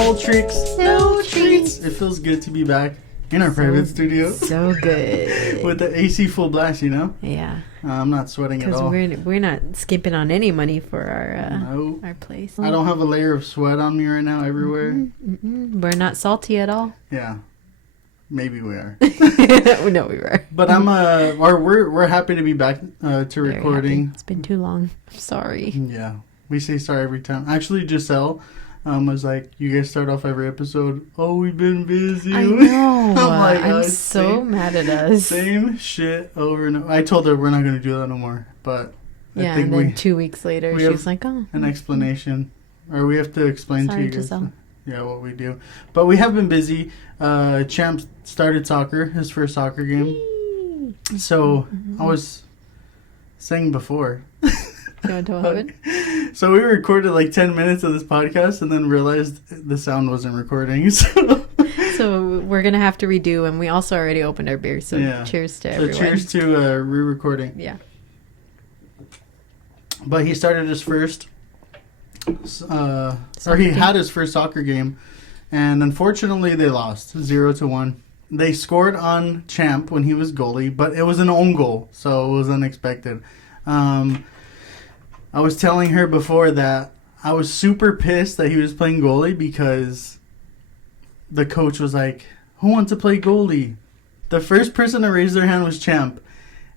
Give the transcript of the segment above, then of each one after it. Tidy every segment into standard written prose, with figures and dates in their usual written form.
All tricks, no treats. It feels good to be back in our private studio. So good. With the AC full blast, you know? Yeah. I'm not sweating at all. Because we're not skimping on any money for our place. I don't have a layer of sweat on me right now everywhere. We're not salty at all. Yeah. Maybe we are. No, we were. But we're happy to be back to recording. It's been too long. I'm sorry. Yeah. We say sorry every time. Actually, Giselle was like, you guys start off every episode, oh, we've been busy. I know. I'm so mad at us. Same shit over and over. I told her we're not going to do that no more. But yeah, I think and then 2 weeks later, she was like, oh. An explanation. Or we have to explain sorry, to you guys. Giselle. Yeah, what we do. But we have been busy. Champ started soccer, his first soccer game. Whee! So I was saying before. You want to tell what happened? So we recorded like 10 minutes of this podcast and then realized the sound wasn't recording. So we're going to have to redo, and we also already opened our beer. So yeah. Cheers to everyone. Cheers to re-recording. Yeah. But he started his first, had his first soccer game, and unfortunately they lost 0-1. They scored on Champ when he was goalie, but it was an own goal, so it was unexpected. I was telling her before that I was super pissed that he was playing goalie because the coach was like, who wants to play goalie? The first person to raise their hand was Champ,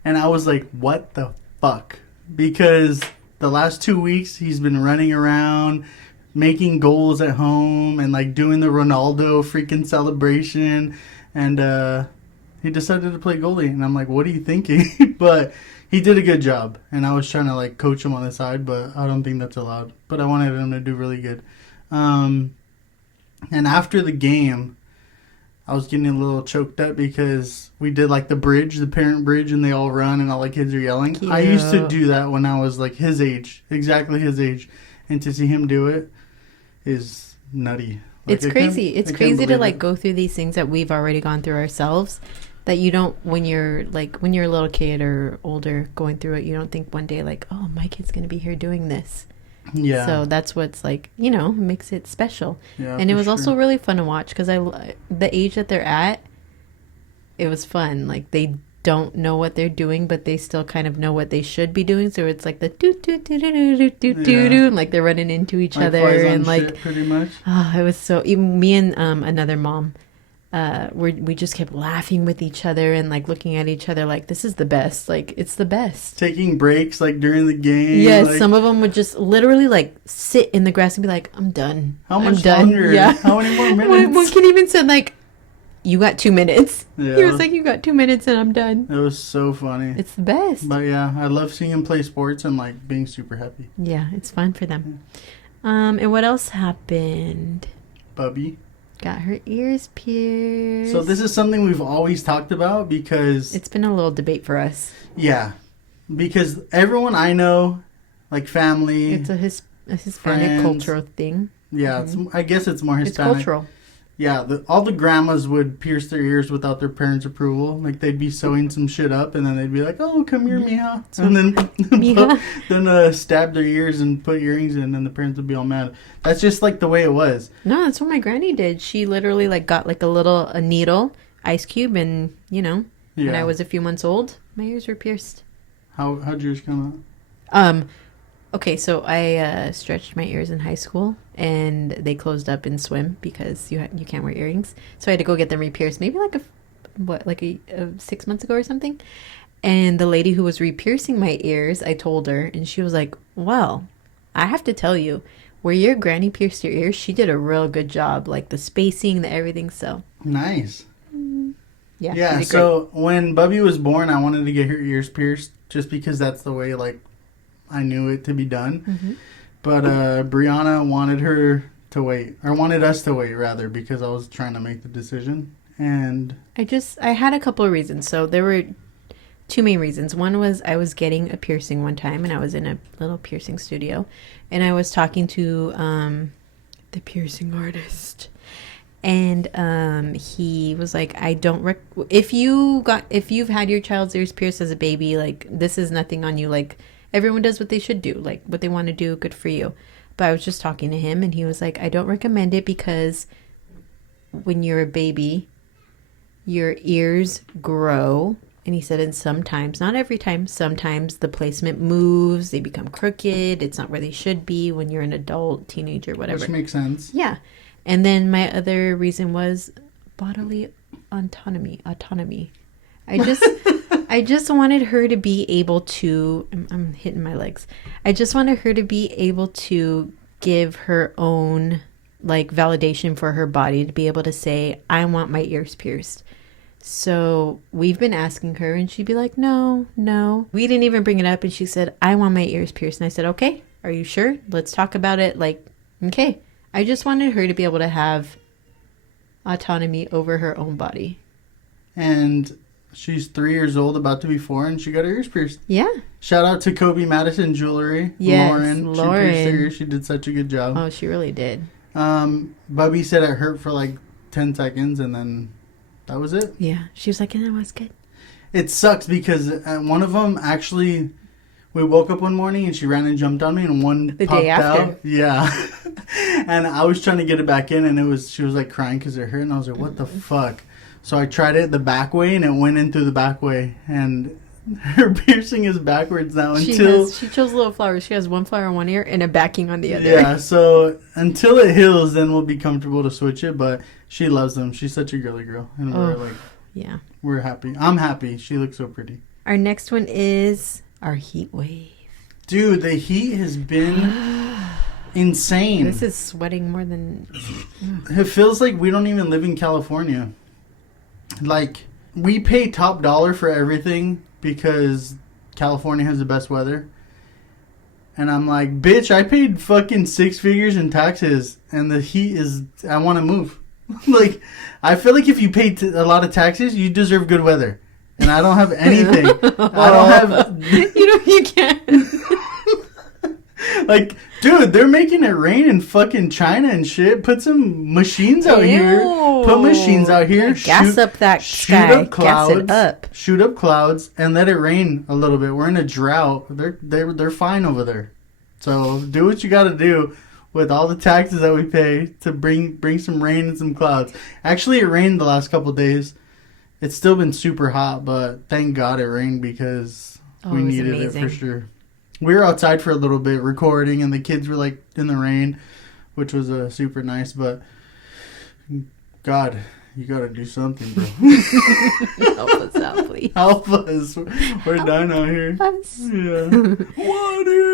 and I was like, what the fuck? Because the last 2 weeks he's been running around making goals at home and like doing the Ronaldo freaking celebration, and he decided to play goalie, and I'm like, what are you thinking? But he did a good job, and I was trying to like coach him on the side, but I don't think that's allowed. But I wanted him to do really good. And after the game, I was getting a little choked up because we did like the bridge, the parent bridge, and they all run and all the kids are yelling. Cute. I used to do that when I was like his age, exactly his age, and to see him do it is nutty. Like, it's crazy. It's crazy to like go through these things that we've already gone through ourselves. That you don't, when you're a little kid or older going through it, you don't think one day like, oh, my kid's going to be here doing this. Yeah. So that's what's like, makes it special. Yeah, and it was also really fun to watch because the age that they're at, it was fun. Like they don't know what they're doing, but they still kind of know what they should be doing. So it's like the do do do do do do do do, and like they're running into each other and like pretty much. Oh, it was so. Even me and another mom. We just kept laughing with each other and like looking at each other like this is the best, like it's the best. Taking breaks like during the game. Yes, like, some of them would just literally like sit in the grass and be like, "I'm done." How much longer? Yeah. How many more minutes? One kid even said like, "You got 2 minutes." Yeah. He was like, "You got 2 minutes and I'm done." It was so funny. It's the best. But yeah, I love seeing him play sports and like being super happy. Yeah, it's fun for them. And what else happened? Bubby got her ears pierced. So this is something we've always talked about because it's been a little debate for us. Yeah, because everyone I know, like family, it's a Hispanic cultural thing. Yeah, I guess it's more Hispanic. It's cultural. Yeah, all the grandmas would pierce their ears without their parents' approval. Like they'd be sewing some shit up, and then they'd be like, "Oh, come here, mija," and then stab their ears and put earrings in, and the parents would be all mad. That's just like the way it was. No, that's what my granny did. She literally like got like a needle, ice cube, and when I was a few months old, my ears were pierced. How'd yours come out? Okay, so I stretched my ears in high school, and they closed up in swim because you can't wear earrings. So I had to go get them re-pierced, maybe like 6 months ago or something. And the lady who was re-piercing my ears, I told her, and she was like, "Well, I have to tell you, where your granny pierced your ears, she did a real good job, like the spacing, the everything." So nice. Yeah. Yeah. So when Bubby was born, I wanted to get her ears pierced just because that's the way like I knew it to be done. Mm-hmm. But Briana wanted us to wait rather, because I was trying to make the decision. And I had a couple of reasons. So there were 2 main reasons. One was I was getting a piercing one time, and I was in a little piercing studio, and I was talking to the piercing artist, and he was like, "I don't if you've had your child's ears pierced as a baby, like this is nothing on you, like everyone does what they should do, like what they want to do, good for you. But I was just talking to him, and he was like, I don't recommend it because when you're a baby, your ears grow. And he said, and sometimes, not every time, sometimes the placement moves, they become crooked. It's not where they should be when you're an adult, teenager, whatever. Which makes sense. Yeah. And then my other reason was bodily autonomy. I just wanted her to be able to, I'm hitting my legs. I just wanted her to be able to give her own like validation for her body, to be able to say, I want my ears pierced. So we've been asking her, and she'd be like, no. We didn't even bring it up, and she said, I want my ears pierced. And I said, okay, are you sure? Let's talk about it. Like, okay. I just wanted her to be able to have autonomy over her own body. And she's 3 years old, about to be 4, and she got her ears pierced. Yeah. Shout out to Kobe Madison Jewelry. Yes, Lauren. She pierced her ears. She did such a good job. Oh, she really did. Bubby said it hurt for like 10 seconds, and then that was it. Yeah. She was like, and that was good. It sucks because one of them actually, we woke up one morning and she ran and jumped on me, and one the popped day after. out. Yeah. And I was trying to get it back in, and she was like crying because it hurt, and I was like, what the fuck? So I tried it the back way, and it went in through the back way, and her piercing is backwards now She chose little flowers. She has one flower on one ear and a backing on the other. Yeah, so until it heals, then we'll be comfortable to switch it, but she loves them. She's such a girly girl, and we're happy. I'm happy. She looks so pretty. Our next one is our heat wave. Dude, the heat has been insane. This is sweating more than... It feels like we don't even live in California. Like, we pay top dollar for everything because California has the best weather. And I'm like, bitch, I paid fucking 6 figures in taxes, and the heat is... I want to move. Like, I feel like if you pay a lot of taxes, you deserve good weather. And I don't have anything. I don't have... You can't. Like, dude, they're making it rain in fucking China and shit. Put some machines out here. Put machines out here. Yeah, gas up that sky. Gas it up. Shoot up clouds and let it rain a little bit. We're in a drought. They're fine over there. So do what you got to do with all the taxes that we pay to bring some rain and some clouds. Actually, it rained the last couple of days. It's still been super hot, but thank God it rained because we needed it for sure. We were outside for a little bit recording, and the kids were like in the rain, which was super nice. But God, you got to do something, bro. Help us out, please. Help us. We're done out here. Us. Yeah. Water.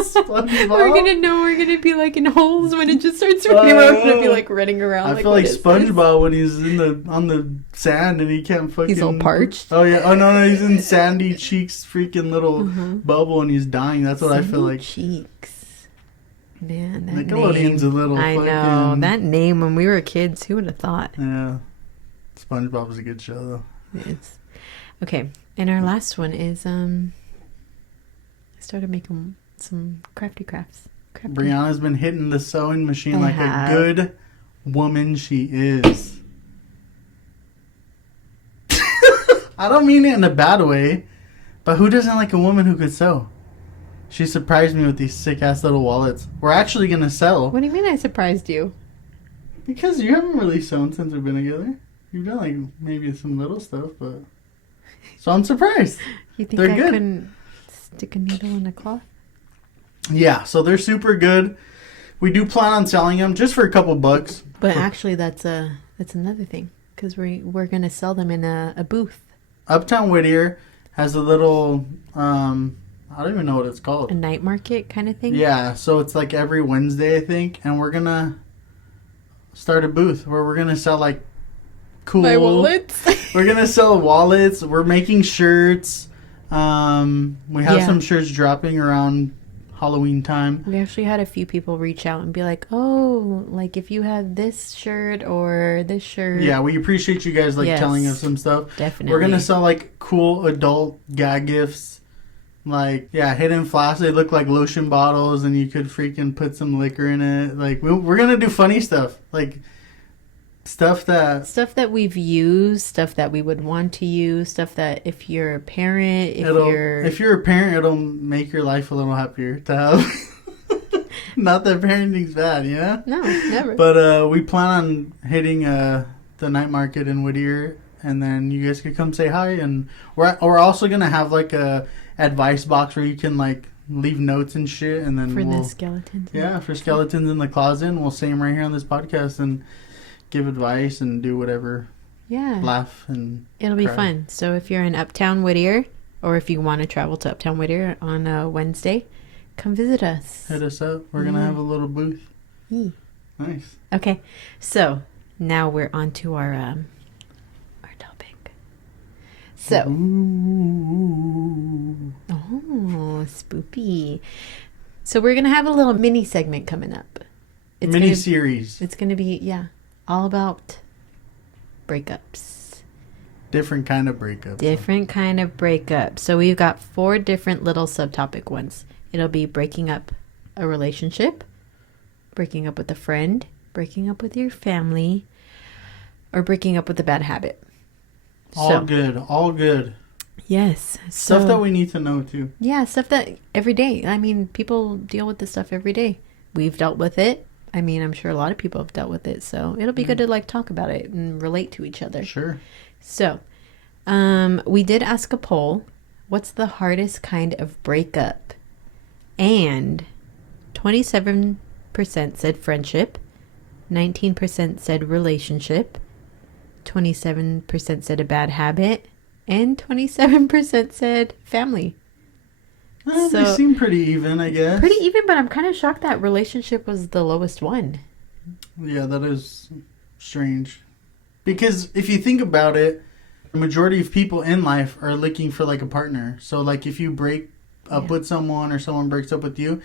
SpongeBob. We're gonna be like in holes when it just starts raining. We're gonna be like running around. I feel like SpongeBob when he's on the sand and he can't fucking. He's all parched. Oh yeah. Oh no, he's in Sandy Cheeks freaking little bubble and he's dying. That's what I feel like. Cheeks. Man, that Nickelodeon's name. a little. I know that name when we were kids. Who would have thought? Yeah. SpongeBob was a good show though. Yes. Okay, and our last one is I started making some crafty crafts. Brianna's been hitting the sewing machine like a good woman she is. I don't mean it in a bad way, but who doesn't like a woman who could sew? She surprised me with these sick-ass little wallets. We're actually going to sell. What do you mean I surprised you? Because you haven't really sewn since we've been together. You've done like maybe some little stuff, but... So I'm surprised. You think I couldn't stick a needle in a cloth? Yeah, so they're super good. We do plan on selling them just for a couple bucks. But actually, that's another thing because we're gonna sell them in a booth. Uptown Whittier has a little I don't even know what it's called. A night market kind of thing. Yeah, so it's like every Wednesday I think, and we're gonna start a booth where we're gonna sell like cool. My wallets. We're gonna sell wallets. We're making shirts. We have some shirts dropping around Halloween time. We actually had a few people reach out and be like, oh, like if you had this shirt or this shirt. Yeah, we appreciate you guys telling us some stuff. Definitely. We're gonna sell like cool adult gag gifts. Like, hidden flasks. They look like lotion bottles and you could freaking put some liquor in it. Like, we're gonna do funny stuff. Like, stuff that we've used, stuff that we would want to use, stuff that if you're a parent, if you're a parent, it'll make your life a little happier to have. Not that parenting's bad, yeah? No, never. But we plan on hitting the night market in Whittier, and then you guys could come say hi. And we're also going to have like a advice box where you can like leave notes and shit. And then for the skeletons. Yeah, for skeletons in the closet. And we'll say them right here on this podcast and give advice and do whatever. Yeah. Laugh and it'll be fun. So if you're in Uptown Whittier, or if you want to travel to Uptown Whittier on a Wednesday, come visit us. Hit us up. We're going to have a little booth. Nice. Okay. So now we're on to our topic. So. Ooh. Oh, spoopy. So we're going to have a little mini segment coming up. Mini series. It's going to be, all about breakups. Different kind of breakups. Different kind of breakup. So we've got 4 different little subtopic ones. It'll be breaking up a relationship, breaking up with a friend, breaking up with your family, or breaking up with a bad habit. All good. Yes. Stuff that we need to know too. Yeah, stuff that every day. I mean, people deal with this stuff every day. We've dealt with it. I mean, I'm sure a lot of people have dealt with it. So it'll be good to like talk about it and relate to each other. Sure. So, we did ask a poll. What's the hardest kind of breakup? And 27% said friendship. 19% said relationship. 27% said a bad habit. And 27% said family. They seem pretty even, I guess. Pretty even, but I'm kind of shocked that relationship was the lowest one. Yeah, that is strange. Because if you think about it, the majority of people in life are looking for like a partner. So like if you break up with someone or someone breaks up with you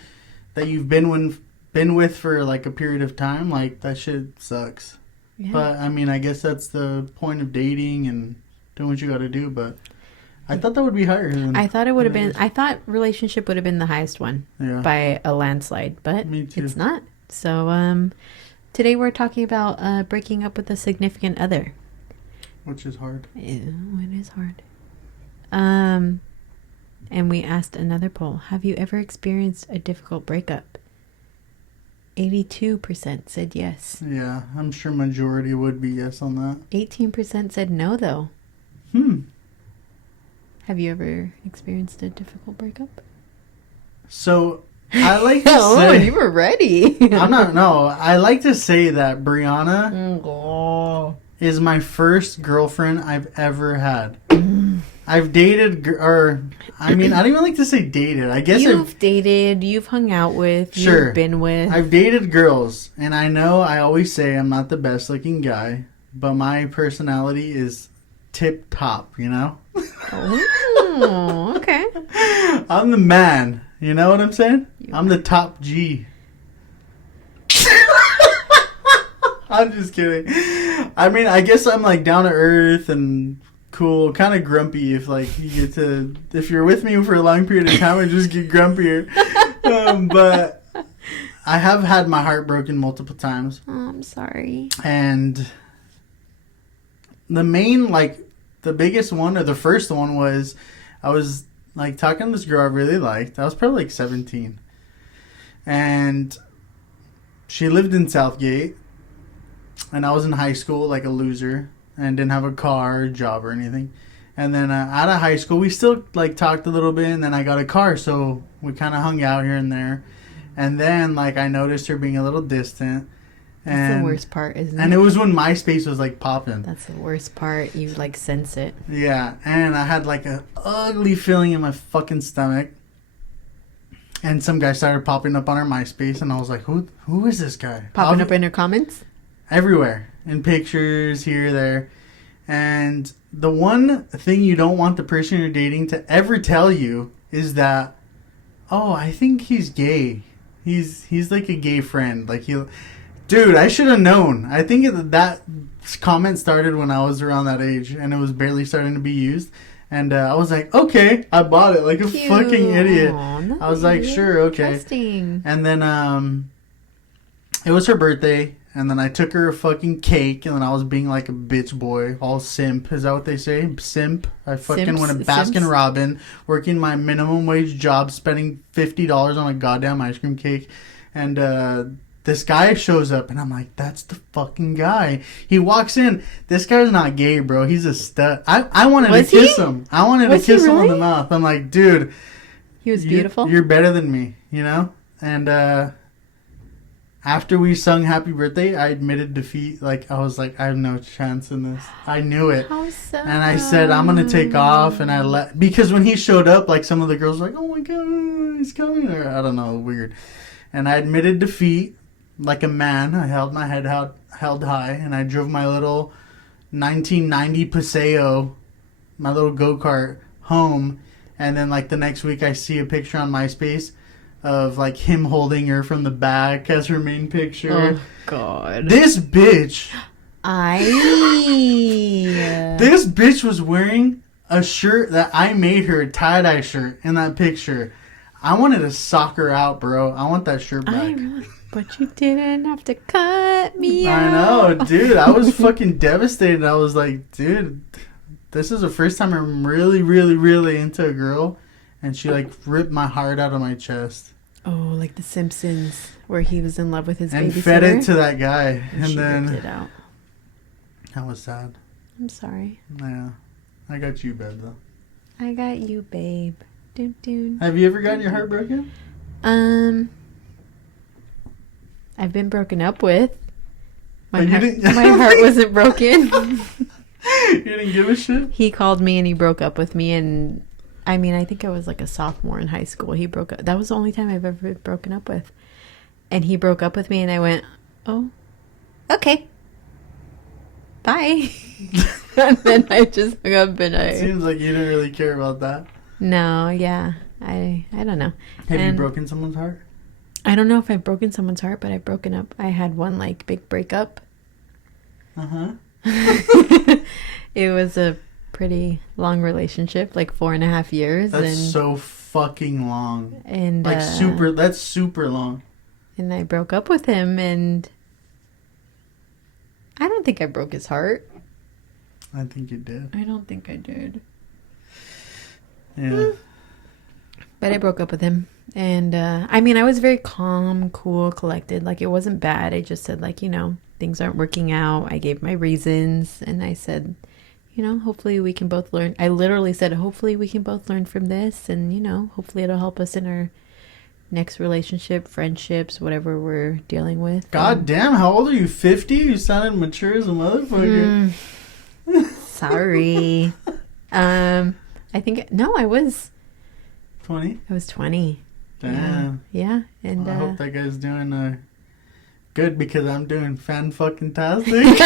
that you've been with for like a period of time, like that shit sucks. Yeah. But I mean, I guess that's the point of dating and doing what you got to do, but I thought that would be higher. I thought it would have been. I thought relationship would have been the highest one by a landslide, but it's not. So today we're talking about breaking up with a significant other, which is hard. It is hard. And we asked another poll: have you ever experienced a difficult breakup? 82% said yes. Yeah, I'm sure majority would be yes on that. 18% said no, though. Have you ever experienced a difficult breakup? So, I like to say... you were ready. I like to say that Briana is my first girlfriend I've ever had. I've dated, I don't even like to say dated. I guess you've dated, you've hung out with, you've been with. I've dated girls, and I know I always say I'm not the best looking guy, but my personality is tip top, you know? Oh, okay. I'm the man. You know what I'm saying? I'm the top G. I'm just kidding. I mean, I guess I'm like down to earth and cool, kind of grumpy if you're with me for a long period of time, I just get grumpier. But I have had my heart broken multiple times. Oh, I'm sorry. And the biggest one, or the first one, was I was like talking to this girl I really liked. I was probably like 17. And she lived in Southgate. And I was in high school like a loser. And didn't have a car or job or anything. And then out of high school, we still like talked a little bit. And then I got a car. So we kind of hung out here and there. And then like I noticed her being a little distant. That's the worst part, isn't it? And it was when MySpace was like popping. That's the worst part. You like sense it. Yeah. And I had like a ugly feeling in my fucking stomach. And some guy started popping up on her MySpace. And I was like, who is this guy? Popping up in her comments? Everywhere. In pictures, here, there. And the one thing you don't want the person you're dating to ever tell you is that, oh, I think he's gay. He's like a gay friend. Like dude, I should have known. I think that comment started when I was around that age, and it was barely starting to be used. And I was like, okay, I bought it like a fucking idiot. Aww, I was like, sure, okay. Interesting. And then it was her birthday, and then I took her a fucking cake, and then I was being like a bitch boy, all simp. Is that what they say? Simp. I fucking went to Baskin Robbins, working my minimum wage job, spending $50 on a goddamn ice cream cake. And this guy shows up, and I'm like, that's the fucking guy. He walks in. This guy's not gay, bro. He's a stud. I wanted to kiss him. I wanted to kiss him on the mouth. I'm like, dude. He was beautiful. You're better than me, you know? And after we sung Happy Birthday, I admitted defeat. Like, I was like, I have no chance in this. I knew it. How sad. And I said, I'm going to take off. And because when he showed up, like, some of the girls were like, oh my God, he's coming. Or I don't know, weird. And I admitted defeat like a man. I held my head held high. And I drove my little 1990 Paseo, my little go-kart, home. And then, like, the next week I see a picture on MySpace of, like, him holding her from the back as her main picture. Oh, God. This bitch. This bitch was wearing a shirt that I made her, a tie-dye shirt, in that picture. I wanted to sock her out, bro. I want that shirt back. But you didn't have to cut me out. I know, dude. I was fucking devastated. I was like, dude... This is the first time I'm really, really, really into a girl, and she, like, ripped my heart out of my chest. Oh, like The Simpsons, where he was in love with his babysitter? And fed it to that guy. And she then... ripped it out. That was sad. I'm sorry. Yeah. I got you, babe, though. I got you, babe. Doon, doon. Have you ever gotten your heart broken? I've been broken up with. My my heart wasn't broken. You didn't give a shit? He called me and he broke up with me, and I mean, I think I was like a sophomore in high school. He broke up. That was the only time I've ever been broken up with. And he broke up with me, and I went, oh, okay. Bye. And then I just hung up, and It seems like you didn't really care about that. No, yeah. I don't know. Have you broken someone's heart? I don't know if I've broken someone's heart, but I've broken up. I had one, like, big breakup. Uh-huh. It was a pretty long relationship, like 4.5 years. That's so fucking long. And like that's super long. And I broke up with him, and I don't think I broke his heart. I think you did. I don't think I did. Yeah. But I broke up with him. And I mean, I was very calm, cool, collected. Like, it wasn't bad. I just said, like, you know, things aren't working out. I gave my reasons, and I said, you know, hopefully we can both learn. I literally said, hopefully we can both learn from this, and, you know, hopefully it'll help us in our next relationship, friendships, whatever we're dealing with. God damn, how old are you? 50? You sounded mature as a motherfucker. Sorry. I think, no, I was 20? I was 20. Damn. Yeah. And I hope that guy's doing good, because I'm doing fan-fucking-tastic.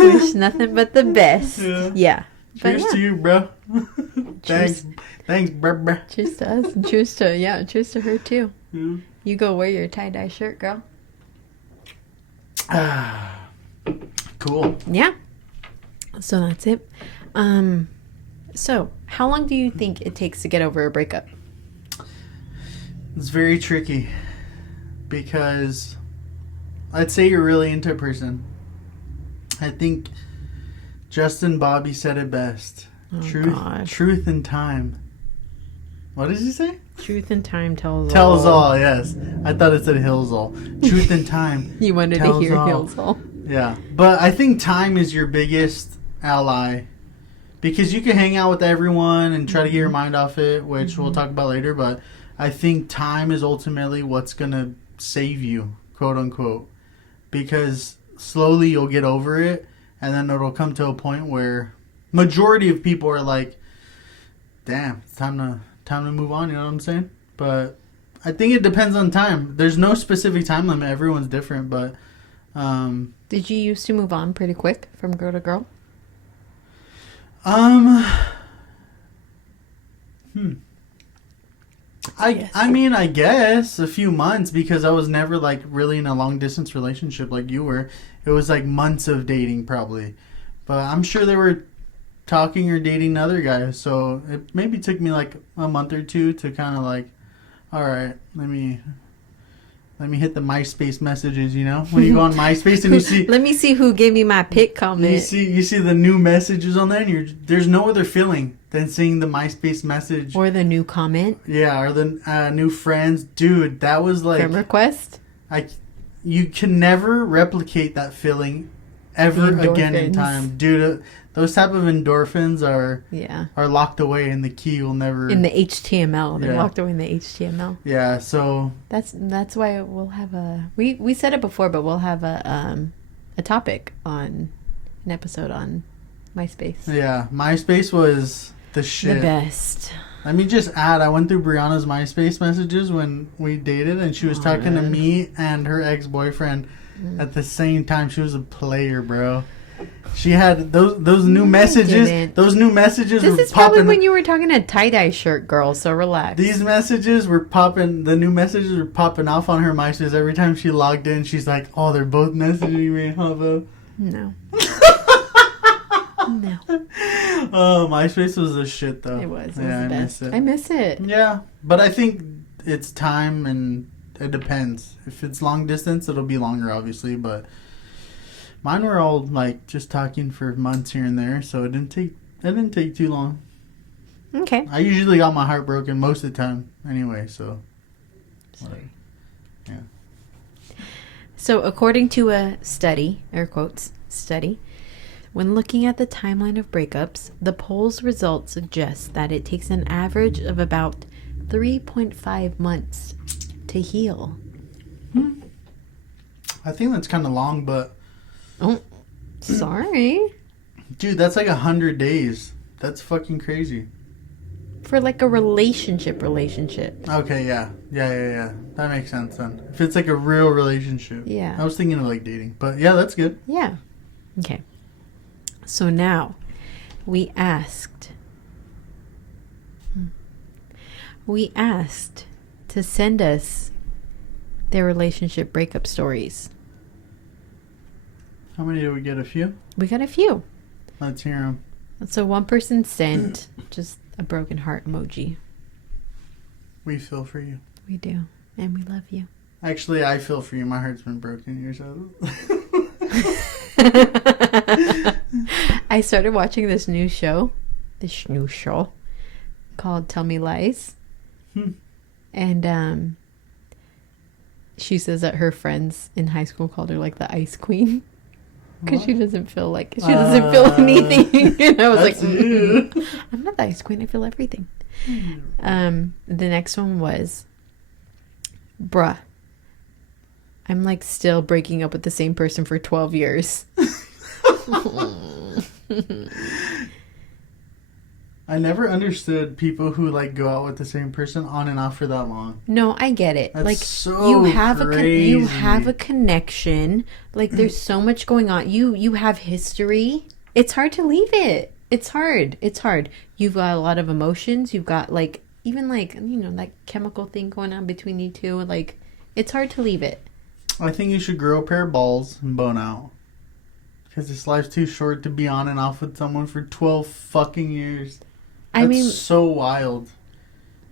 Wish nothing but the best. Yeah. Cheers to you, bro. Thanks, bro. Cheers to us, and cheers to her too. Yeah. You go wear your tie-dye shirt, girl. Cool. Yeah. So that's it. So how long do you think it takes to get over a breakup? It's very tricky, because I'd say you're really into a person. I think Justin Bobby said it best. Oh, Truth and time. What did he say? Truth and time tells all. Yes. I thought it said hills all. Truth and time. You wanted to hear hills all. Yeah. But I think time is your biggest ally, because you can hang out with everyone and try to get your mind off it, which we'll talk about later, but I think time is ultimately what's going to save you, quote unquote, because slowly you'll get over it, and then it'll come to a point where majority of people are like, damn, it's time to move on, you know what I'm saying? But I think it depends on time. There's no specific time limit. Everyone's different, but did you used to move on pretty quick from girl to girl? I mean, I guess a few months, because I was never, like, really in a long distance relationship like you were. It was like months of dating probably, but I'm sure they were talking or dating other guys, so it maybe took me like a month or two to kind of like, all right, let me let me hit the MySpace messages, you know? When you go on MySpace and you see... Let me see who gave me my pic comment. You see the new messages on there, and there's no other feeling than seeing the MySpace message. Or the new comment. Yeah, or the new friends. Dude, that was like... Friend request? You can never replicate that feeling ever again in time. Dude, those type of endorphins are locked away in the key. Will never... In the HTML. They're locked away in the HTML. Yeah, so... That's why we'll have a... We said it before, but we'll have a topic on... An episode on MySpace. Yeah, MySpace was the shit. The best. Let me just add, I went through Brianna's MySpace messages when we dated, and she was talking to me and her ex-boyfriend at the same time. She was a player, bro. She had those new messages. Those new messages were popping. This is probably when you were talking a tie-dye shirt, girl, so relax. These messages were popping. The new messages were popping off on her MySpace. Every time she logged in, she's like, oh, they're both messaging me, huh, bro? No. No. Oh, MySpace was the shit, though. It was. It was the best. I miss it. Yeah, but I think it's time, and it depends. If it's long distance, it'll be longer, obviously, but mine were all like just talking for months here and there, so it didn't take too long. Okay. I usually got my heart broken most of the time, anyway. So. Yeah. So, according to a study, air quotes, study, when looking at the timeline of breakups, the poll's results suggest that it takes an average of about 3.5 months to heal. I think that's kind of long, but... Oh, sorry. Dude, that's like 100 days. That's fucking crazy. For like a relationship. Okay, yeah. That makes sense then. If it's like a real relationship. Yeah. I was thinking of like dating, but yeah, that's good. Yeah. Okay. So now, we asked to send us their relationship breakup stories. How many did we get? A few? We got a few. Let's hear them. So one person sent just a broken heart emoji. We feel for you. We do. And we love you. Actually, I feel for you. My heart's been broken. Yours I started watching this new show called Tell Me Lies. And she says that her friends in high school called her like the ice queen because she doesn't feel anything. And I was like, I'm not the ice queen. I feel everything. The next one was, bruh, I'm like still breaking up with the same person for 12 years. I never understood people who like go out with the same person on and off for that long. No, I get it. That's like so you have crazy. you have a connection. Like there's so much going on. You have history. It's hard to leave it. It's hard. You've got a lot of emotions. You've got like even like that chemical thing going on between you two. Like it's hard to leave it. I think you should grow a pair of balls and bone out. Because this life's too short to be on and off with someone for 12 fucking years. That's so wild.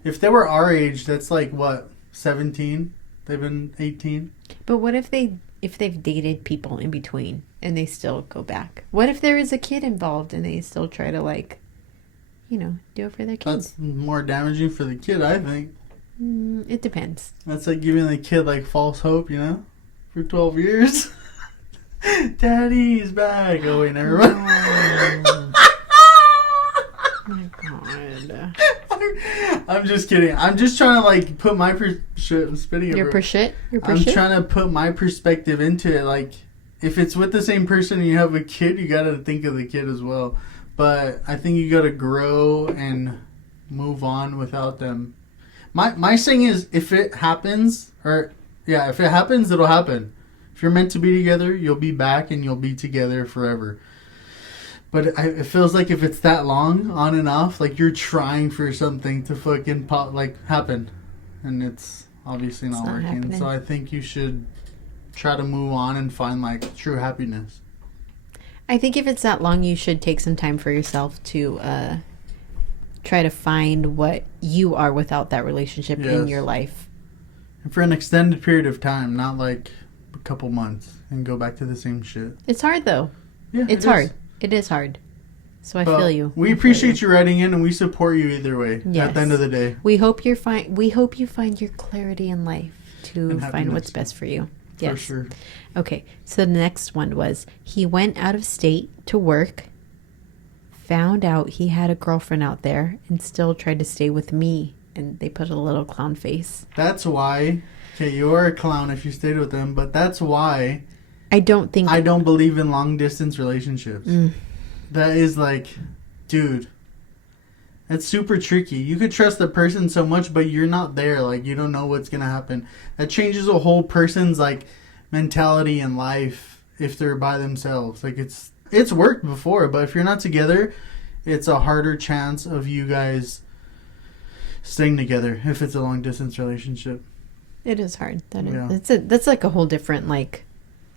If they were our age, that's like, what, 17? They've been 18? But what if they've dated people in between and they still go back? What if there is a kid involved and they still try to, like, do it for their kids? That's more damaging for the kid, I think. It depends. That's like giving the kid, like, false hope, for 12 years. Daddy's back. Oh, wait, never mind. Oh my god. I'm just kidding. I'm just trying to like put my I'm trying to put my perspective into it. Like, if it's with the same person and you have a kid, you gotta think of the kid as well. But I think you gotta grow and move on without them. My thing is, if it happens, it'll happen. If you're meant to be together, you'll be back and you'll be together forever. But it feels like if it's that long, on and off, like you're trying for something to fucking happen. And it's obviously not working. Happening. So I think you should try to move on and find like true happiness. I think if it's that long, you should take some time for yourself to try to find what you are without that relationship in your life. for an extended period of time, not like a couple months and go back to the same shit. It's hard though. Yeah, it's hard. It is hard. So I feel you. We appreciate you writing in, and we support you either way. Yes. At the end of the day, we hope you find your clarity in life to find what's best for you. Yes. For sure. Okay, so the next one was he went out of state to work, found out he had a girlfriend out there, and still tried to stay with me. And they put a little clown face. That's why. Okay, you are a clown if you stayed with them, but that's why I don't believe in long distance relationships. That is like, dude, that's super tricky. You could trust the person so much, but you're not there. Like, you don't know what's gonna happen. That changes a whole person's like mentality in life if they're by themselves. Like, it's worked before, but if you're not together, it's a harder chance of you guys staying together if it's a long distance relationship. It is hard. That's like a whole different like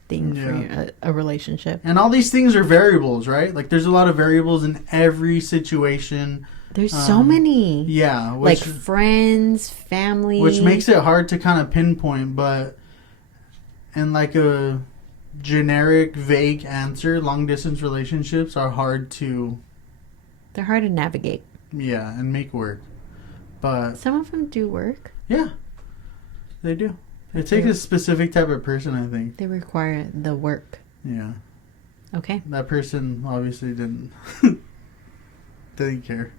thing for a relationship. And all these things are variables, right? Like, there's a lot of variables in every situation. There's so many. Yeah. Like friends, family. Which makes it hard to kind of pinpoint, but in like a generic, vague answer, long distance relationships are hard to... They're hard to navigate. Yeah, and make work. But some of them do work. Yeah, they do. It takes a specific type of person, I think. They require the work. Yeah. Okay. That person obviously didn't didn't care.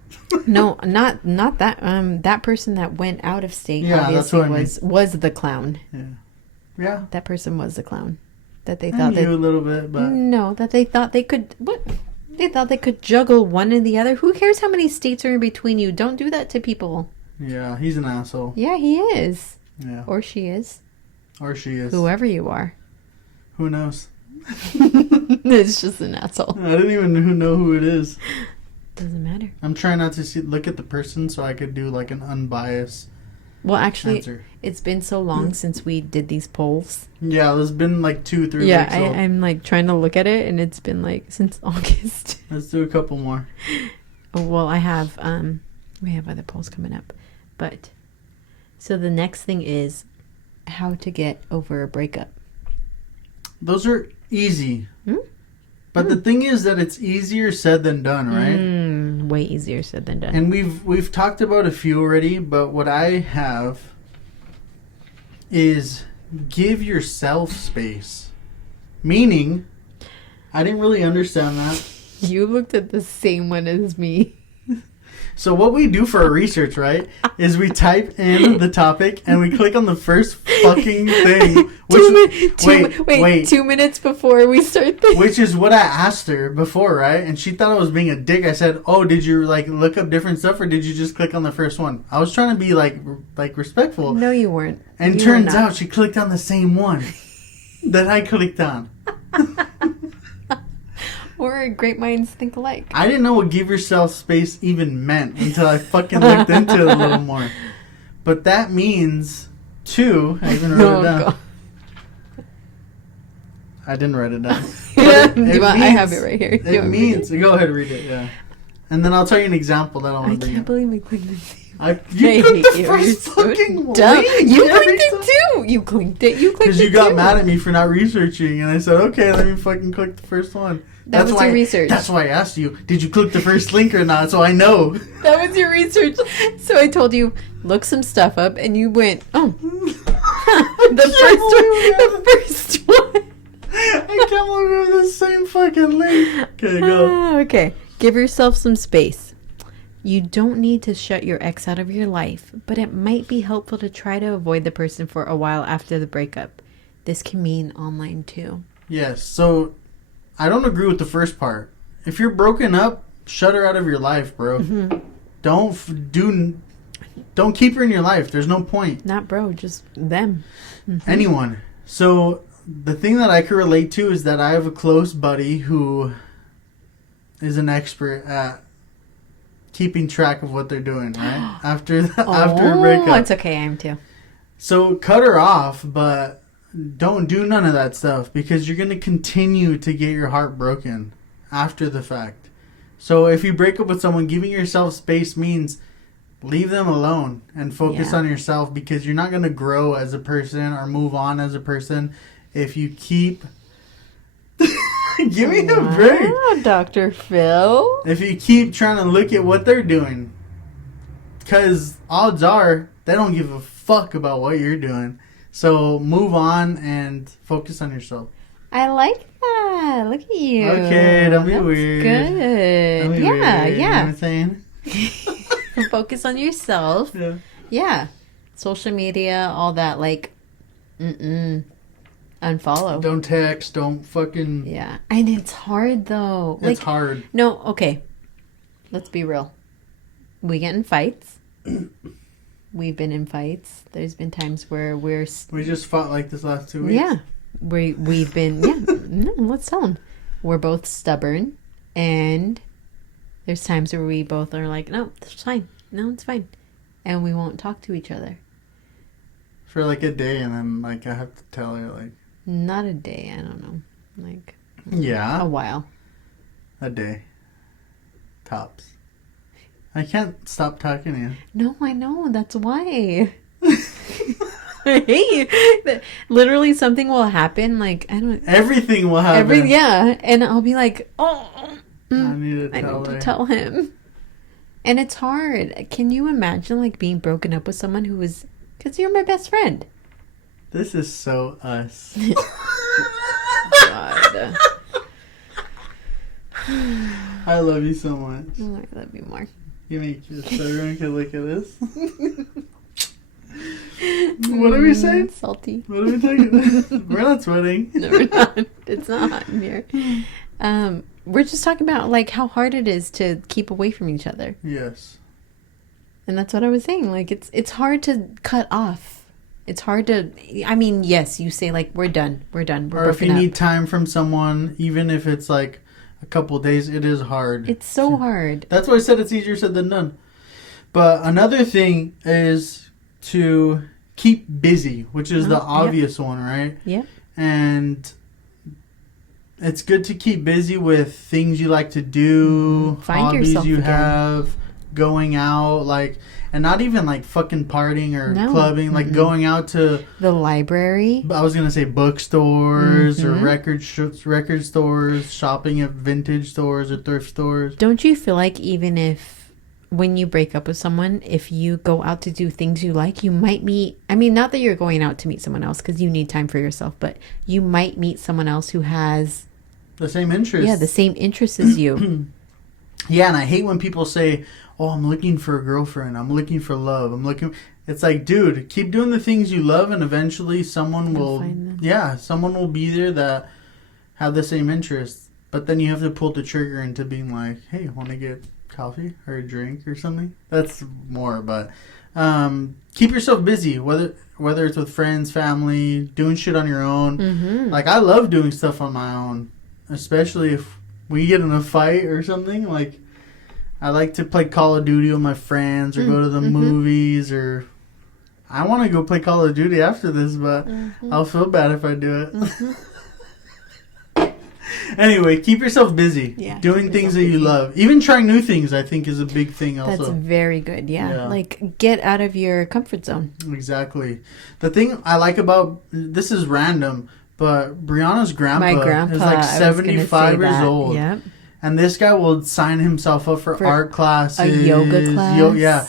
No, not that. That person that went out of state obviously was the clown. Yeah. Yeah. That person was the clown. That they I thought knew a little bit, but no, that they thought they could. What? They thought they could juggle one and the other. Who cares how many states are in between you? Don't do that to people. Yeah, he's an asshole. Yeah, he is. Yeah. Or she is. Or she is. Whoever you are. Who knows? It's just an asshole. I don't even know who it is. Doesn't matter. I'm trying not to look at the person so I could do like an unbiased answer. It's been so long since we did these polls. Yeah, there's been like 2-3 weeks. Yeah, I'm like trying to look at it, and it's been like since August. Let's do a couple more. Well, we have other polls coming up, but so the next thing is how to get over a breakup. Those are easy. But the thing is that it's easier said than done, right? Way easier said than done. And we've talked about a few already, but what I have is give yourself space. Meaning, I didn't really understand that. You looked at the same one as me. So what we do for our research, right, is we type in the topic and we click on the first fucking thing. Wait, 2 minutes before we start this. Which is what I asked her before, right? And she thought I was being a dick. I said, "Oh, did you like look up different stuff, or did you just click on the first one?" I was trying to be like respectful. No, you weren't. And turns out she clicked on the same one that I clicked on. Or great minds think alike. I didn't know what give yourself space even meant until I fucking looked into it a little more. But that means I even wrote it down. God. I didn't write it down. I have it right here. It means... Go ahead and read it, yeah. And then I'll tell you an example that I want to bring. I can't believe we clicked the same. You clicked the first fucking one. You clicked it too. You clicked it. Because you got mad at me for not researching, and I said, okay, let me fucking click the first one. That's your research. That's why I asked you, did you click the first link or not, so I know. That was your research. So I told you, look some stuff up, and you went, oh. The first one. I can't believe we have the same fucking link. Okay, go. Okay. Give yourself some space. You don't need to shut your ex out of your life, but it might be helpful to try to avoid the person for a while after the breakup. This can mean online too. Yes, so I don't agree with the first part. If you're broken up, shut her out of your life, bro. Mm-hmm. Don't keep her in your life. There's no point. Not bro, just them. Mm-hmm. Anyone. So the thing that I can relate to is that I have a close buddy who is an expert at keeping track of what they're doing, right? After a breakup. Oh, it's okay. I am too. So cut her off, but don't do none of that stuff because you're going to continue to get your heart broken after the fact. So if you break up with someone, giving yourself space means leave them alone and focus on yourself, because you're not going to grow as a person or move on as a person if you keep... Give me a break. Wow, Dr. Phil. If you keep trying to look at what they're doing. Because odds are, they don't give a fuck about what you're doing. So move on and focus on yourself. I like that. Look at you. Okay, don't be That's weird. Good. Don't be Yeah, weird, you know what I'm saying? Focus on yourself. Yeah. Yeah. Social media, all that, like, unfollow. Don't text, don't fucking... Yeah. And it's hard, though. It's hard. No, okay. Let's be real. We get in fights. We've been in fights. There's been times where we're... We just fought like this last 2 weeks. Yeah. We've been... Yeah. No, let's tell them. We're both stubborn. And there's times where we both are like, no, it's fine. No, it's fine. And we won't talk to each other. For like a day, and then like I have to tell her like... Not a day. I don't know. Like... Yeah. A while. A day. Tops. I can't stop talking to you. No, I know. That's why. I hate you. Literally, something will happen. Like, I don't... Everything will happen. Yeah. And I'll be like, oh... I need I to need tell her. to tell him. And it's hard. Can you imagine, like, being broken up with someone who was... Because you're my best friend. This is so us. God. I love you so much. Oh, I love you more. You make it so everyone can look at this. What are we saying? Salty. What are we talking? We're not sweating. No, we're not. It's not hot in here. We're just talking about, like, how hard it is to keep away from each other. Yes. And that's what I was saying. Like, it's hard to cut off. It's hard to... I mean, yes, you say, like, we're done. We're done. We're Or if you broken up. need time from someone, even if it's like a couple of days, it is hard. It's so hard. That's why I said it's easier said than done. But another thing is to keep busy, which is the obvious one, right? Yeah. And it's good to keep busy with things you like to do, Find hobbies yourself you again. have, going out, like, and not even like fucking partying or No. clubbing, like going out to, The library. I was gonna say bookstores or Mhm. record stores, shopping at vintage stores or thrift stores. Don't you feel like even if when you break up with someone, if you go out to do things you like, you might meet... I mean, not that you're going out to meet someone else because you need time for yourself, but you might meet someone else who has... The same interests. Yeah, the same interests as you. Yeah, and I hate when people say, oh, I'm looking for a girlfriend. I'm looking for love. It's like, dude, keep doing the things you love, and eventually someone You'll will... find them. Yeah, someone will be there that have the same interests. But then you have to pull the trigger into being like, hey, want to get coffee or a drink or something? That's more, but... keep yourself busy, whether it's with friends, family, doing shit on your own. Mm-hmm. Like, I love doing stuff on my own. Especially if we get in a fight or something. Like, I like to play Call of Duty with my friends or go to the movies, or I want to go play Call of Duty after this, but I'll feel bad if I do it. Anyway, keep yourself busy. Yeah, doing keep things yourself that you busy. love. Even trying new things, I think, is a big thing also. That's very good, Yeah. Like, get out of your comfort zone. Exactly. The thing I like about... This is random... But Brianna's My grandpa is like I was gonna 75 say years that. old. Yep. And this guy will sign himself up for art classes. A yoga class. Yeah.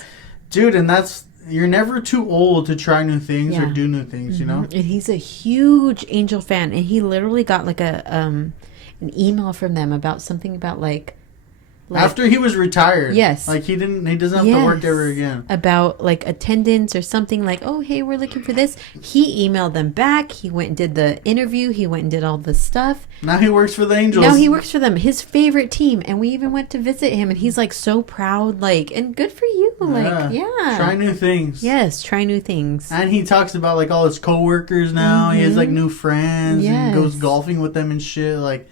Dude, and that's... You're never too old to try new things or Yeah. do new things, you know? And he's a huge Angel fan. And he literally got, like, an email from them about something about, like After he was retired. Yes. Like, he doesn't have to work ever again. About, like, attendance or something, like, oh, hey, we're looking for this. He emailed them back. He went and did the interview. He went and did all the stuff. Now he works for the Angels. Now he works for them, his favorite team. And we even went to visit him. And he's, like, so proud, like, and good for you. Like, yeah. Try new things. Yes, try new things. And he talks about, like, all his coworkers now. He has, like, new friends. And goes Yes. golfing with them and shit. Like...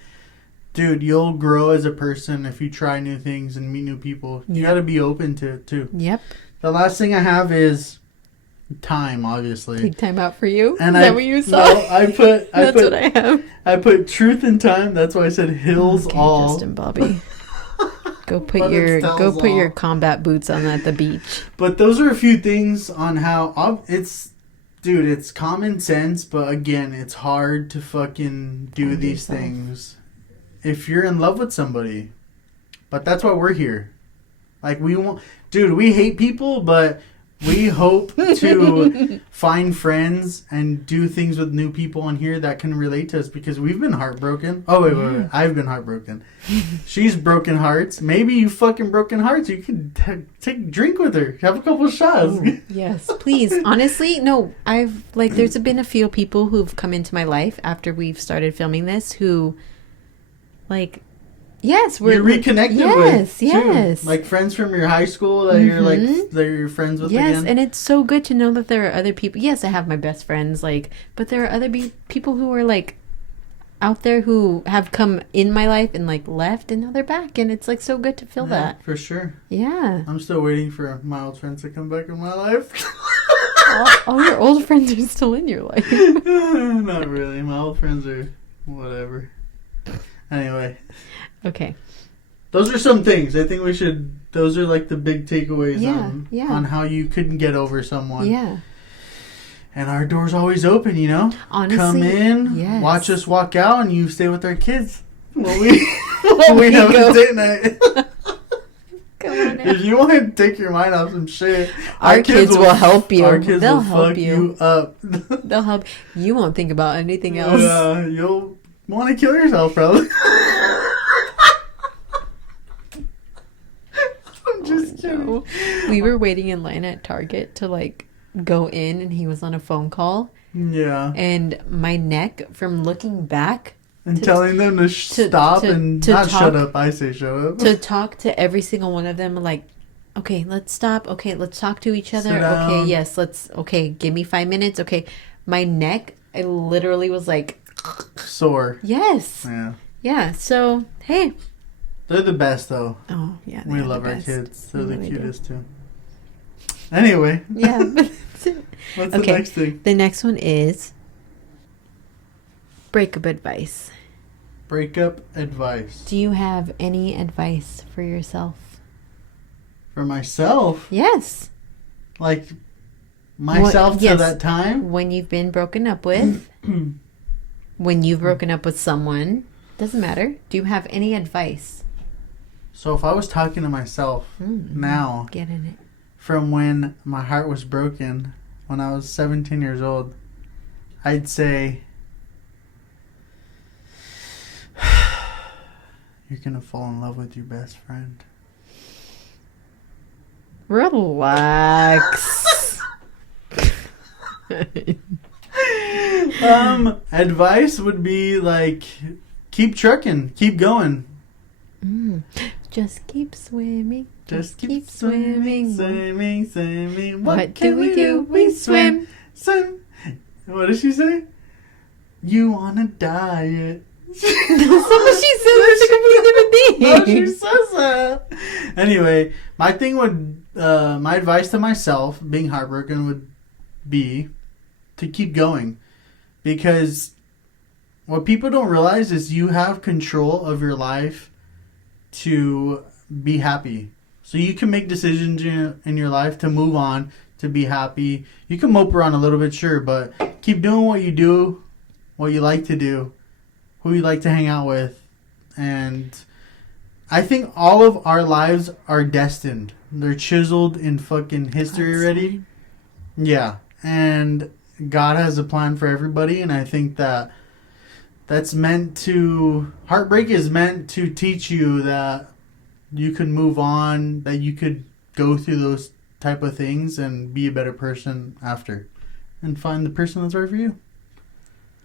Dude, you'll grow as a person if you try new things and meet new people. You got to be open to it, too. Yep. The last thing I have is time, obviously. Take time out for you? And Is that what you saw? No, I put... That's what I have. I put truth and time. That's why I said hills Okay, all. Justin Bobby. Go put But it tells put your all. combat boots on at the beach. But those are a few things on how it's common sense, but again, it's hard to fucking do Find these yourself. things if you're in love with somebody. But that's why we're here. Like, we hate people, but we hope to find friends and do things with new people on here that can relate to us, because we've been heartbroken. Oh, wait. I've been heartbroken. She's broken hearts. Maybe you fucking broken hearts. You can take a drink with her. Have a couple shots. Ooh, yes, please. Honestly, no. There's been a few people who've come into my life after we've started filming this who, like, yes, You're reconnected with. Yes. Too. Like friends from your high school that you're friends with yes, again. and it's so good to know that there are other people. Yes, I have my best friends, but there are other people who are out there who have come in my life and left, and now they're back, and it's so good to feel that. For sure. Yeah. I'm still waiting for my old friends to come back in my life. all your old friends are still in your life. Not really. My old friends are whatever. Anyway. Okay. Those are some things. I think those are the big takeaways on how you couldn't get over someone. Yeah. And our door's always open, Honestly. Come in, yes. watch us walk out, and you stay with our kids while we have a date night. Come on now. If you want to take your mind off some shit, Our kids will help you. Our kids They'll will help fuck you. you up. They'll help. You won't think about anything else. You'll want to kill yourself, probably. I'm just kidding. No. We were waiting in line at Target to go in, and he was on a phone call, Yeah. and my neck from looking back And telling them to stop and not talk, shut up. I say shut up. to talk to every single one of them, okay, let's stop. Okay, let's talk to each other. Sit down. Okay, yes, give me 5 minutes. Okay, my neck, I literally was Sore. yes. Yeah. Yeah, so, hey. They're the best, though. Oh, yeah. We love our kids. They're the really do. cutest, too. Anyway. Yeah. What's the next thing? The next one is breakup advice. Breakup advice. Do you have any advice for yourself? For myself? Yes. Myself to yes. that time? When you've been broken up with, when you've broken up with someone, doesn't matter. Do you have any advice? So if I was talking to myself now, Get in it. from when my heart was broken, when I was 17 years old, I'd say, you're going to fall in love with your best friend. Relax. Advice would be keep trucking, keep going. Just keep swimming. Just keep swimming. What do we do? We swim. Swim. What does she say? You on a diet. That's not what she said. That's a completely different thing. No, she says that. Anyway, my advice to myself, being heartbroken, would be to keep going. Because what people don't realize is you have control of your life to be happy. So you can make decisions in your life to move on, to be happy. You can mope around a little bit, sure, but keep doing what you do, what you like to do, who you like to hang out with. And I think all of our lives are destined. They're chiseled in fucking history already. Yeah. And God has a plan for everybody, and I think that's meant to... Heartbreak is meant to teach you that you can move on, that you could go through those type of things and be a better person after. And find the person that's right for you.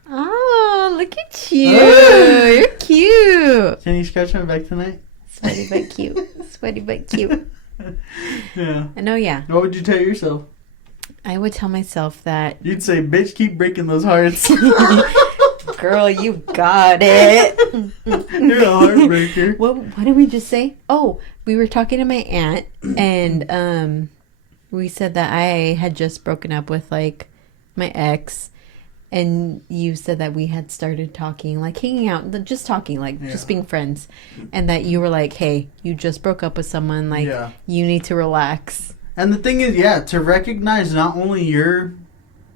Oh, look at you. You're cute. Can you scratch my back tonight? Sweaty but cute. Sweaty but cute. Yeah. I know, yeah. What would you tell yourself? I would tell myself that... You'd say, bitch, keep breaking those hearts. Girl, you got it. You're a heartbreaker. What did we just say? Oh, we were talking to my aunt, and we said that I had just broken up with my ex, and you said that we had started talking, like hanging out, just talking, like just being friends, and that you were like, hey, you just broke up with someone, like you need to relax. And the thing is, to recognize not only your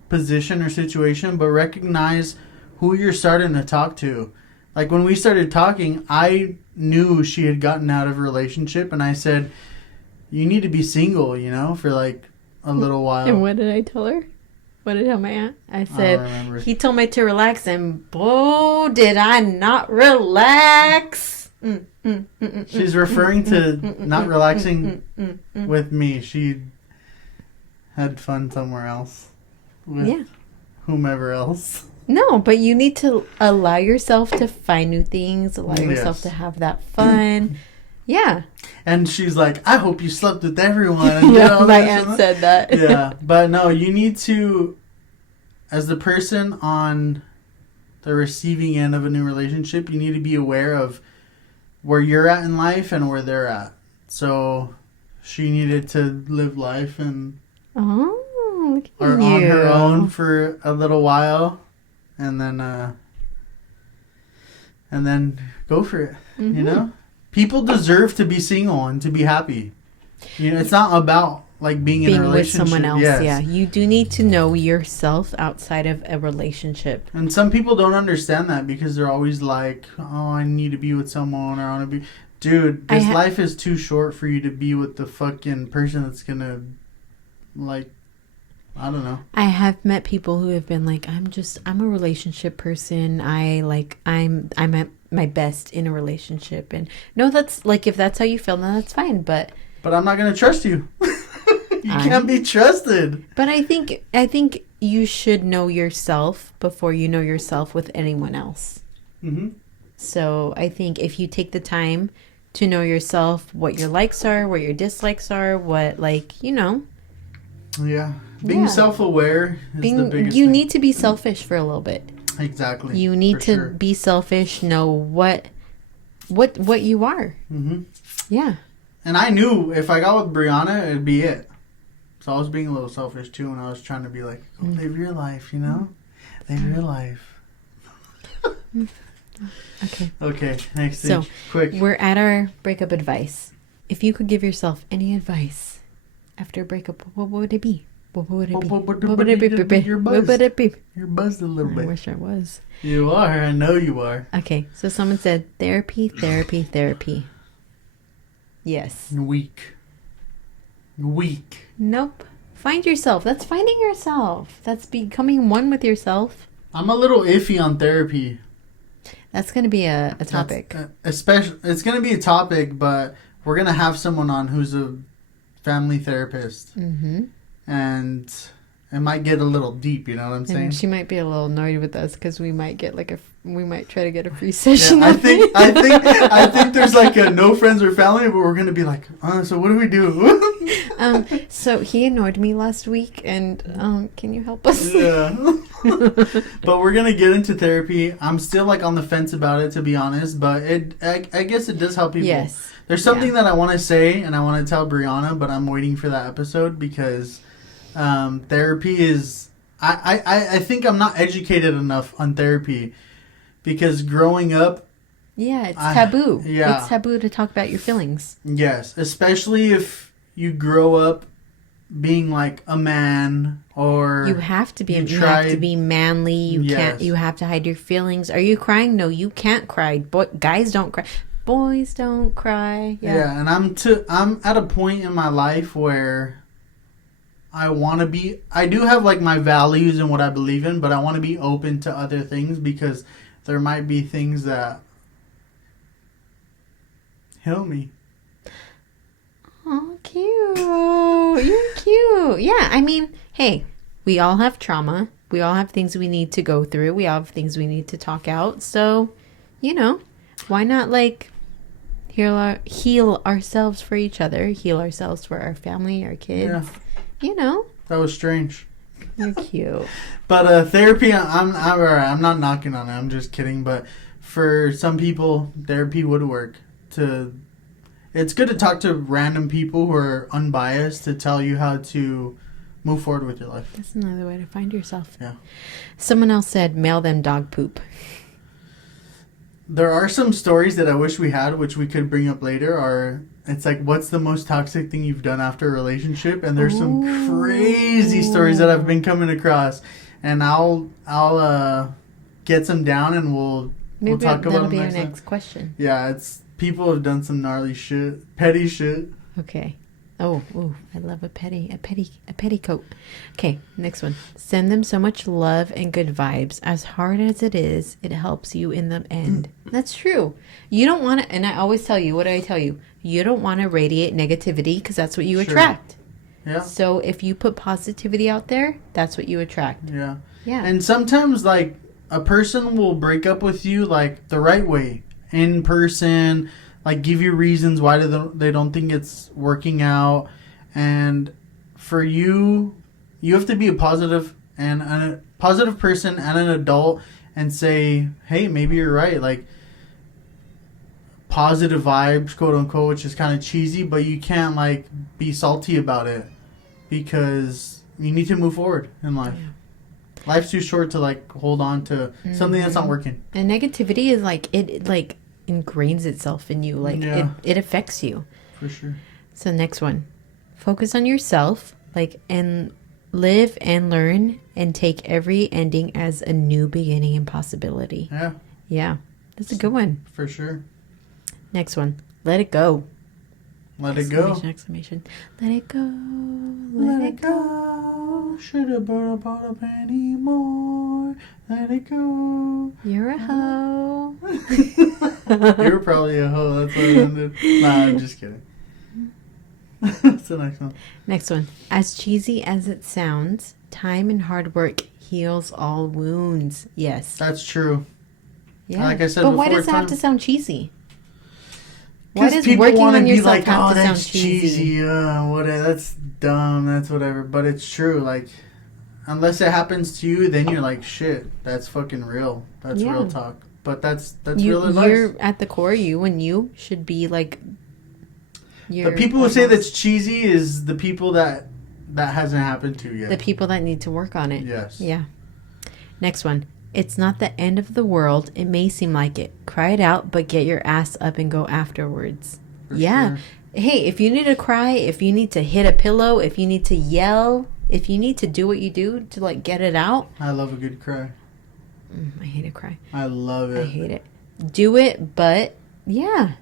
position or situation, but recognize who you're starting to talk to. Like when we started talking, I knew she had gotten out of a relationship, and I said, you need to be single, for like a little while. And what did I tell her? What did I tell my aunt? I said, he told me to relax, and boy, did I not relax. She's referring to not relaxing with me. She had fun somewhere else with whomever else. No, but you need to allow yourself to find new things, allow yourself to have that fun. Yeah. And she's like, I hope you slept with everyone. My aunt said that. Yeah. But no, you need to, as the person on the receiving end of a new relationship, you need to be aware of where you're at in life and where they're at. So she needed to live life and look at or you. on her own for a little while, and then go for it. People deserve to be single and to be happy. It's not about like being in a relationship with someone else. Yes. Yeah, you do need to know yourself outside of a relationship. And some people don't understand that because they're always like, oh, I need to be with someone, or I want to be. Dude, this life is too short for you to be with the fucking person that's gonna, like, I don't know. I have met people who have been like, I'm a relationship person. I'm at my best in a relationship. And no, that's like, if that's how you feel, then that's fine. But I'm not going to trust you. You can't be trusted. But I think you should know yourself before you know yourself with anyone else. Mm-hmm. So I think if you take the time to know yourself, what your likes are, what your dislikes are, what, like, Yeah. Being self-aware is the biggest You thing. need to be selfish for a little bit. Exactly. You need to be selfish, know what you are. Mm-hmm. Yeah. And I knew if I got with Briana, it'd be it. So I was being a little selfish too when I was trying to be like, go live your life, Live your life. Okay, next thing. So, quick. We're at our breakup advice. If you could give yourself any advice after a breakup, what would it be? What would it be? What would it be? You're What would it be? You're buzzed a little bit. I wish I was. You are. I know you are. Okay, so someone said therapy. Yes. Weak. Nope. Find yourself. That's finding yourself. That's becoming one with yourself. I'm a little iffy on therapy. That's going to be a topic. Especially, it's going to be a topic, but we're going to have someone on who's a family therapist. Mm-hmm. And it might get a little deep, you know what I'm saying? And she might be a little annoyed with us because we might get we might try to get a free session. Yeah, I think there's like a no friends or family, but we're gonna be like, so what do we do? So he annoyed me last week, and can you help us? Yeah. But we're gonna get into therapy. I'm still like on the fence about it, to be honest, but I guess it does help people. Yes. There's something that I want to say and I want to tell Briana, but I'm waiting for that episode because therapy is. I think I'm not educated enough on therapy because growing up. Yeah, it's taboo. Yeah. It's taboo to talk about your feelings. Yes, especially if you grow up being like a man or you have to be manly. You have to hide your feelings. Are you crying? No, you can't cry. Guys don't cry. Boys don't cry. Yeah, and I'm at a point in my life where I want to be. I do have like my values and what I believe in, but I want to be open to other things because there might be things that heal me. Oh, cute. You're cute. Yeah, I mean, hey, we all have trauma. We all have things we need to go through. We all have things we need to talk out. So, why not like heal ourselves for each other, heal ourselves for our family, our kids. Yeah. That was strange. You're cute. But therapy, I'm not knocking on it. I'm just kidding. But for some people, therapy would work. It's good to talk to random people who are unbiased to tell you how to move forward with your life. That's another way to find yourself. Yeah. Someone else said, mail them dog poop. There are some stories that I wish we had, which we could bring up later. It's like, what's the most toxic thing you've done after a relationship? And there's some crazy stories that I've been coming across, and I'll get some down, and we'll talk about them that'll be our next time. next question. Yeah, it's people have done some gnarly shit, petty shit. Okay. Oh, I love a petticoat. Okay, next one. Send them so much love and good vibes. As hard as it is, it helps you in the end. That's true. You don't want to, and I always tell you, what do I tell you? You don't want to radiate negativity because that's what you attract. Yeah. So if you put positivity out there, that's what you attract. Yeah. Yeah. And sometimes, like, a person will break up with you, like, the right way, in person, like, give you reasons why they don't think it's working out. And for you have to be a positive person and an adult and say, hey, maybe you're right. Like, positive vibes, quote unquote, which is kind of cheesy, but you can't, like, be salty about it because you need to move forward in life. Yeah. Life's too short to, like, hold on to something that's not working. And negativity is like, it like ingrains itself in you. Like, it affects you. For sure. So next one, focus on yourself, like, and live and learn and take every ending as a new beginning and possibility. Yeah. Yeah. That's a good one. For sure. Next one, let it go. Let it go. Exclamation. Let it go. Let it go. Should have bought a penny more. Let it go. You're a hoe. You're probably a hoe. That's why I ended. Nah, I'm just kidding. What's the next one? Next one. As cheesy as it sounds, time and hard work heals all wounds. Yes. That's true. Yeah. Like I said but before, why does it have to sound cheesy? Why does working on yourself have to sound cheesy? Whatever. That's dumb. That's whatever. But it's true. Like, unless it happens to you, then you're like, shit. That's fucking real. That's real talk. But that's real advice. You're at the core. You should be like. The people who say that's cheesy is the people that hasn't happened to yet. The people that need to work on it. Yes. Yeah. Next one. It's not the end of the world. It may seem like it. Cry it out, but get your ass up and go afterwards. For sure. Hey, if you need to cry, if you need to hit a pillow, if you need to yell, if you need to do what you do to, like, get it out. I love a good cry. I hate a cry. I love it. I hate it. Do it, but yeah.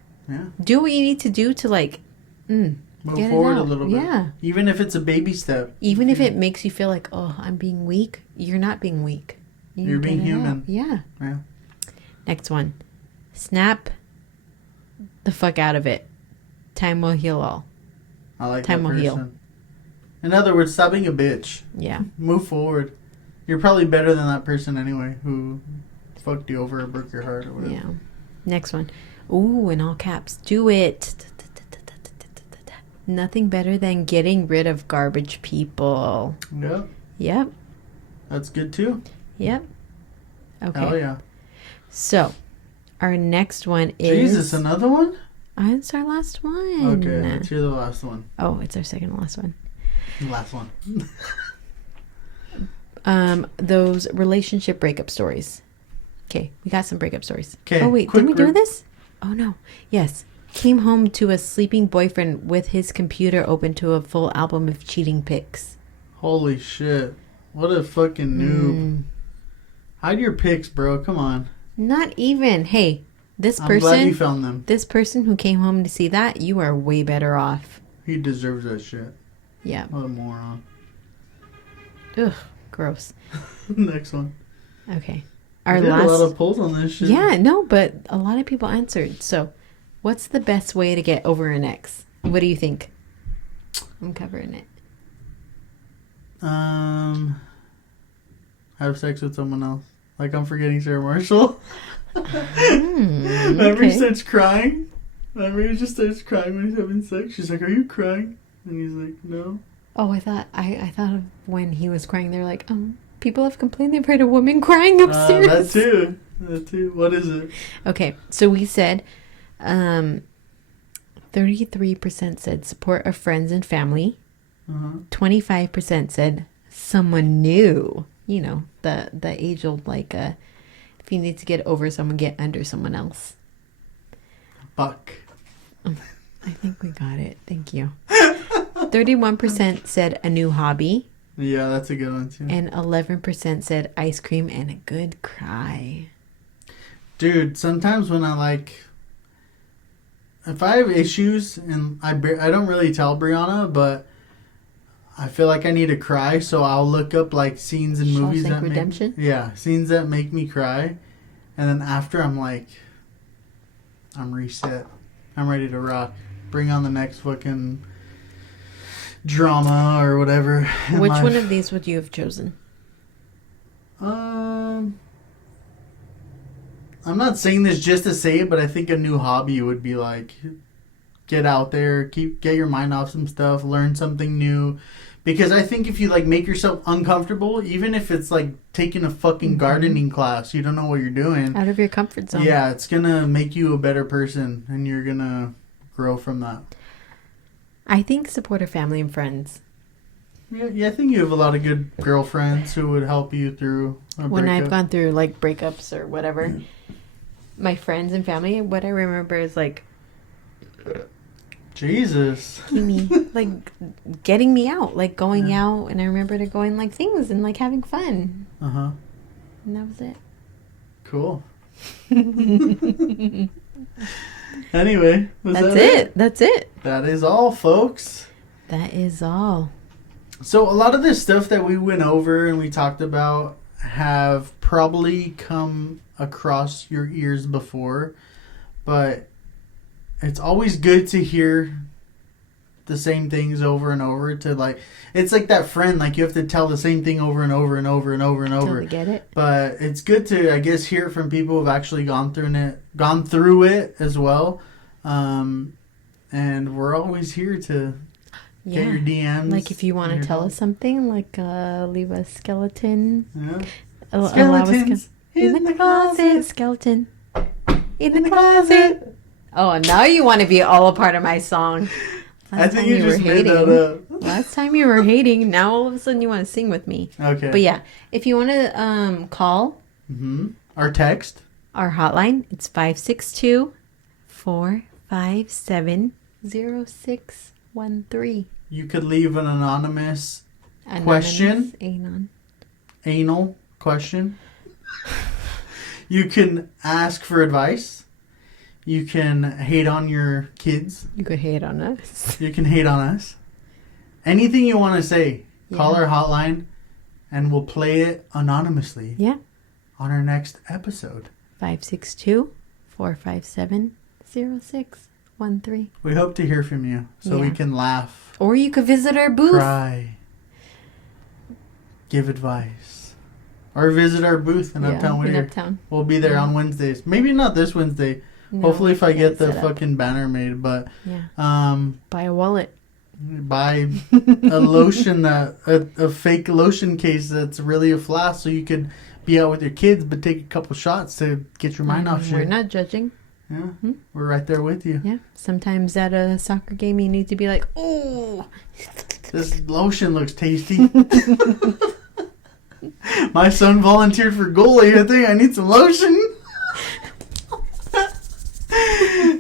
Do what you need to do to, like, move forward a little bit. Yeah. Even if it's a baby step. Even if it makes you feel like, oh, I'm being weak. You're not being weak. You're being human. Yeah. Yeah. Next one. Snap the fuck out of it. Time will heal all. I like Time that person. Will heal. In other words, stop being a bitch. Yeah. Move forward. You're probably better than that person anyway who fucked you over or broke your heart or whatever. Yeah. Next one. Ooh, in all caps. Do it. Nothing better than getting rid of garbage people. Yep. Yep. That's good too. Yep. Okay. Hell yeah. So, our next one is... Jesus, another one? It's our last one. Okay, let's hear the last one. Oh, it's our second to last one. Last one. Those relationship breakup stories. Okay, we got some breakup stories. Okay. Oh, wait, didn't we do this? Oh, no. Yes. Came home to a sleeping boyfriend with his computer open to a full album of cheating pics. Holy shit. What a fucking noob. Hide your pics, bro. Come on. Not even. Hey, this person... I'm glad you found them. This person who came home to see that, you are way better off. He deserves that shit. Yeah. What a moron. Ugh, gross. Next one. Okay. Our last... a lot of polls on this shit. Yeah, no, but a lot of people answered. So, what's the best way to get over an ex? What do you think? I'm covering it. Have sex with someone else. Like I'm forgetting Sarah Marshall. Remember he starts crying? Remember he just starts crying when he's having sex? She's like, are you crying? And he's like, no. Oh, I thought of when he was crying, they're like, people have complained they've heard a woman crying upstairs. That too. What is it? Okay, so we said 33% said support of friends and family. 25% said someone new. You know, the age old, like, if you need to get over someone, get under someone else. Fuck. I think we got it. Thank you. 31% said a new hobby. Yeah, that's a good one too. And 11% said ice cream and a good cry. Dude, sometimes when if I have issues, and I don't really tell Brianna, but I feel like I need to cry, so I'll look up like scenes in movies that Redemption? scenes that make me cry, and then after I'm like, I'm reset, I'm ready to rock, bring on the next fucking drama or whatever. Which one of these would you have chosen? I'm not saying this just to say it, but I think a new hobby would be like, get out there, get your mind off some stuff, learn something new. Because I think if you like make yourself uncomfortable, even if it's like taking a fucking gardening class, you don't know what you're doing. Out of your comfort zone. Yeah, it's gonna make you a better person, and you're gonna grow from that. I think support a family and friends. Yeah, I think you have a lot of good girlfriends who would help you through a breakup. When I've gone through like breakups or whatever, my friends and family, what I remember is like, Jesus. like getting me out, like going out, and I remember going like things and like having fun. Uh-huh. And that was it. Cool. Anyway, that's it. That's it. That is all, folks. That is all. So a lot of this stuff that we went over and we talked about have probably come across your ears before, but it's always good to hear the same things over and over. To like, it's like that friend, like you have to tell the same thing over and over and over and over and over. Until they get it. But it's good to, I guess, hear from people who've actually gone through it as well. And we're always here to get your DMs. Like if you want to tell us something, like leave a skeleton. Yeah. Skeletons in the closet. Skeleton in the closet. Oh, now you want to be all a part of my song. I think you just made that up. Last time you were hating. Now all of a sudden you want to sing with me. Okay. But yeah, if you want to call. Our text. Our hotline. It's 562-457-0613. You could leave an anonymous question. Anal question. You can ask for advice. You can hate on your kids. You could hate on us. You can hate on us. Anything you want to say, call our hotline and we'll play it anonymously. Yeah. On our next episode. 562-457-0613. We hope to hear from you so we can laugh. Or you could visit our booth. Cry. Give advice. Or visit our booth in Uptown Whittier. We'll be there on Wednesdays. Maybe not this Wednesday. No, hopefully if I get the fucking banner made, but buy a wallet. Buy a lotion, a fake lotion case that's really a flask, so you could be out with your kids, but take a couple shots to get your mind off shit. We're not judging. Yeah, we're right there with you. Yeah, sometimes at a soccer game you need to be like, oh, this lotion looks tasty. My son volunteered for goalie. I think I need some lotion.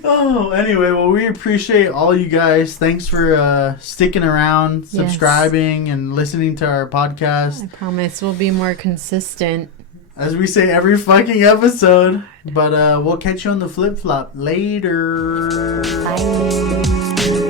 Oh, anyway, well, we appreciate all you guys. Thanks for sticking around, subscribing, and listening to our podcast. I promise we'll be more consistent. As we say every fucking episode. But we'll catch you on the flip-flop later. Bye.